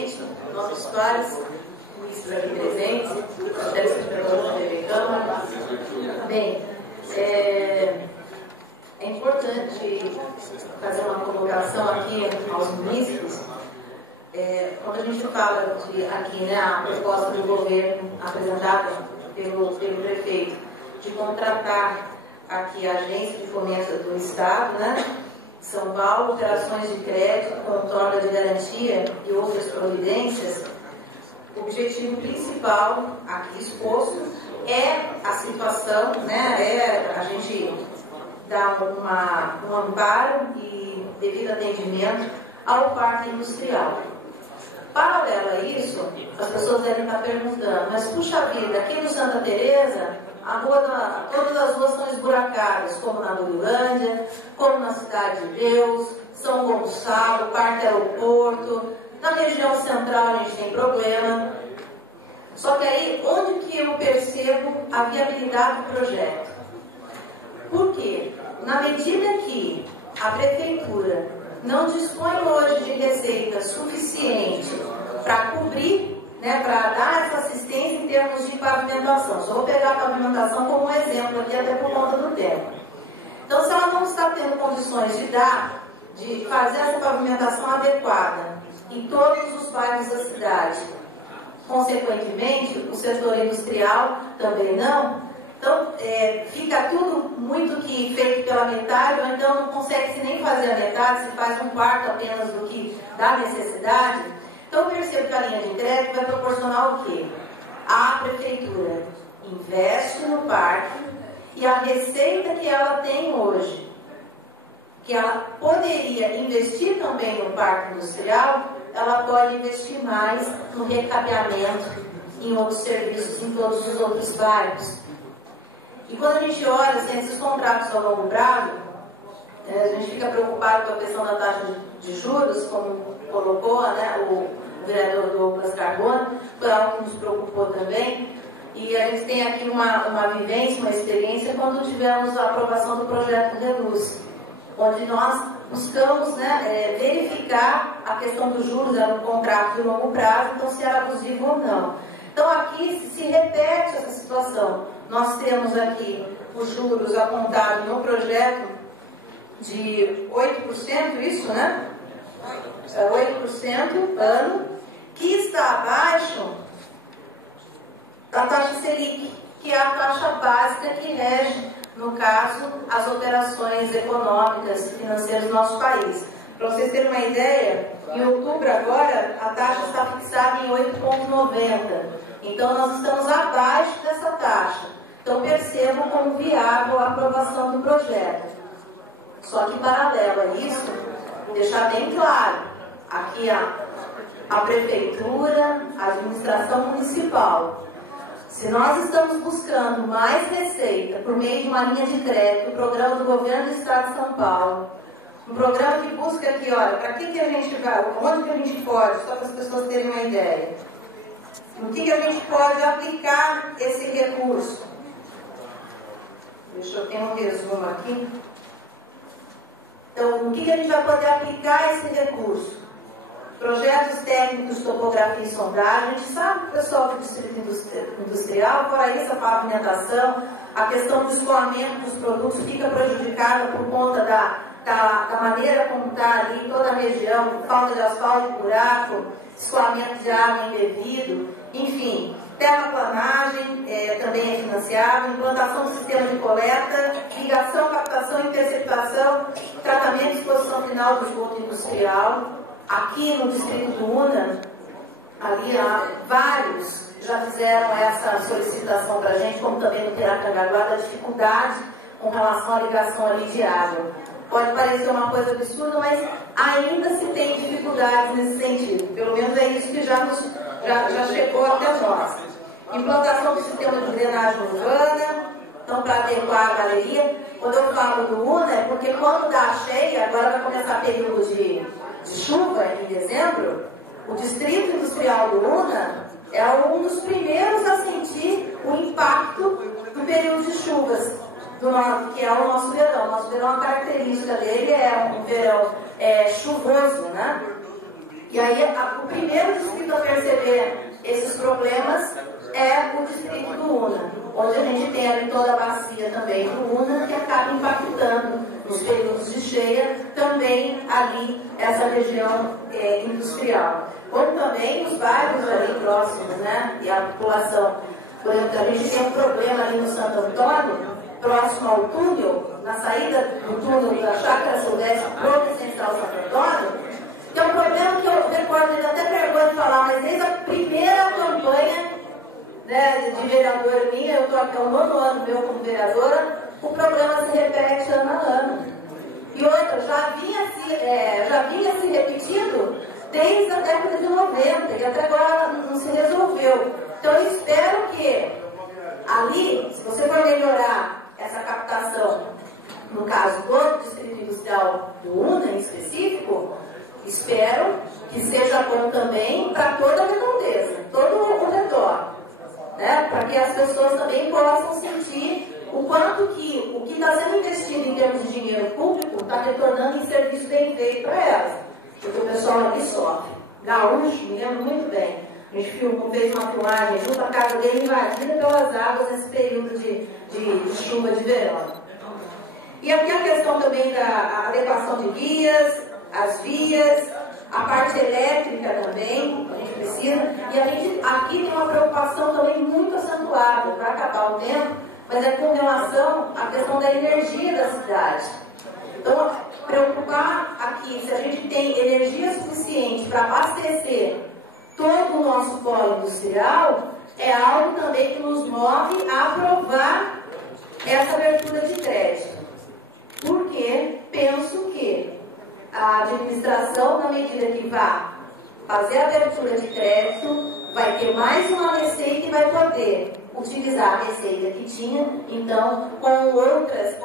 presidente, nossos pares, ministros aqui presentes, telespectadores da TV Câmara. Bem, é importante fazer uma colocação aqui aos munícipes. Quando a gente fala de aqui, né, a proposta do governo apresentada pelo prefeito de contratar aqui a agência de fomento do Estado, né, São Paulo, operações de crédito, outorga de garantia e outras providências, o objetivo principal aqui exposto é a situação, né, é a gente dar um amparo e devido atendimento ao parque industrial. Paralelo a isso, as pessoas devem estar perguntando, mas puxa vida, aqui no Santa Teresa, todas as ruas são esburacadas, como na Dorilândia, como na Cidade de Deus, São Gonçalo, Parque Aeroporto, na região central a gente tem problema. Só que aí, onde que eu percebo a viabilidade do projeto? Por quê? Na medida que a Prefeitura não dispõe hoje de receita suficiente para cobrir, né, para dar essa assistência em termos de pavimentação. Só vou pegar a pavimentação como um exemplo aqui, até por conta do tempo. Então, se ela não está tendo condições de fazer essa pavimentação adequada em todos os bairros da cidade, consequentemente, o setor industrial também não. Então, fica tudo muito que feito pela metade, ou então não consegue-se nem fazer a metade, se faz um quarto apenas do que dá necessidade. Então, eu percebo que a linha de crédito vai proporcionar o quê? A prefeitura investe no parque e a receita que ela tem hoje, que ela poderia investir também no parque industrial, ela pode investir mais no recapeamento, em outros serviços, em todos os outros bairros. E quando a gente olha assim, esses contratos a longo prazo, a gente fica preocupado com a questão da taxa de juros, como colocou, né, o vereador Douglas Carbono, foi algo que nos preocupou também. E a gente tem aqui uma vivência, uma experiência, quando tivemos a aprovação do projeto Reluz, onde nós buscamos, né, verificar a questão dos juros, era um contrato de longo prazo, então se era abusivo ou não. Então aqui se repete essa situação. Nós temos aqui os juros apontados no projeto de 8%, isso, né? 8% ano, que está abaixo da taxa Selic, que é a taxa básica que rege, no caso, as operações econômicas e financeiras do nosso país. Para vocês terem uma ideia, em outubro agora, a taxa está fixada em 8,90. Então, nós estamos abaixo dessa taxa. Então, percebam como viável a aprovação do projeto. Só que, paralelo a isso, deixar bem claro, aqui a Prefeitura, a administração municipal, se nós estamos buscando mais receita por meio de uma linha de crédito, o programa do Governo do Estado de São Paulo, um programa que busca aqui, olha, para que a gente vai, onde que a gente pode, só para as pessoas terem uma ideia, no que a gente pode aplicar esse recurso. Deixa eu ter um resumo aqui. Então, no que a gente vai poder aplicar esse recurso? Projetos técnicos de topografia e sondagem. A gente sabe que o pessoal do distrito industrial, fora isso, a pavimentação, a questão do escoamento dos produtos fica prejudicada por conta da maneira como está ali toda a região, falta de asfalto, buraco, escoamento de água indevido, enfim, terraplanagem também é financiado, implantação do sistema de coleta, ligação, captação, interceptação, tratamento e exposição final do esgoto industrial. Aqui no distrito do Una, ali vários já fizeram essa solicitação para a gente, como também no Piracangaguá, da dificuldade com relação à ligação ali de água. Pode parecer uma coisa absurda, mas ainda se tem dificuldades nesse sentido. Pelo menos é isso que já chegou até nós. Implantação do sistema de drenagem urbana, então para adequar a galeria. Quando eu falo do Una, é porque quando dá cheia, agora vai começar período de chuva, em dezembro, o distrito industrial do Una é um dos primeiros a sentir o impacto do período de chuvas, que é o nosso verão. O nosso verão, a característica dele é um verão chuvoso, né? E aí, o primeiro distrito a perceber esses problemas é o distrito do Una, onde a gente tem ali toda a bacia também do Una, que acaba impactando nos períodos de cheia, também ali essa região industrial. Como também os bairros ali próximos, né? E a população. Por exemplo, a gente tem um problema ali no Santo Antônio, próximo ao túnel, na saída do túnel da Chácara Silvestre para o Central Santo Antônio, que é um problema que eu recordo, ele até vergonha de falar, mas desde a primeira campanha, né, de vereador minha, eu estou aqui há um ano meu como vereadora, o problema se repete ano a ano. E outra, já vinha se repetindo desde a década de 90, e até agora não se resolveu. Então eu espero que ali, se você for melhorar essa captação, no caso do Distrito Industrial do Una em específico, espero que seja bom também para toda a redondeza, todo o redor, né? Para que as pessoas também possam sentir o quanto que o que está sendo investido em termos de dinheiro público está retornando em serviço bem feito para elas. Porque o pessoal ali sofre. Gaúcho, me lembro muito bem. A gente fez uma filmagem junto à casa dele invadida pelas águas nesse período de chuva de verão. E aqui a questão também da adequação de vias, as vias, a parte elétrica também, a gente precisa. E a gente aqui tem uma preocupação também muito acentuada, para acabar o tempo, mas é com relação à questão da energia da cidade. Então, preocupar aqui se a gente tem energia suficiente para abastecer todo o nosso polo industrial é algo também que nos move a aprovar essa abertura de crédito. Porque penso que a administração, na medida que vá fazer a abertura de crédito, vai ter mais uma receita e vai poder utilizar a receita que tinha, então, com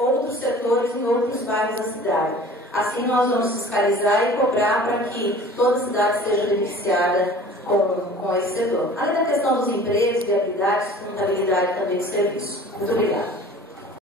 outros setores em outros bairros da cidade. Assim nós vamos fiscalizar e cobrar para que toda a cidade seja beneficiada com esse setor. Além da questão dos empregos, viabilidade e sustentabilidade também do serviço. Muito obrigada.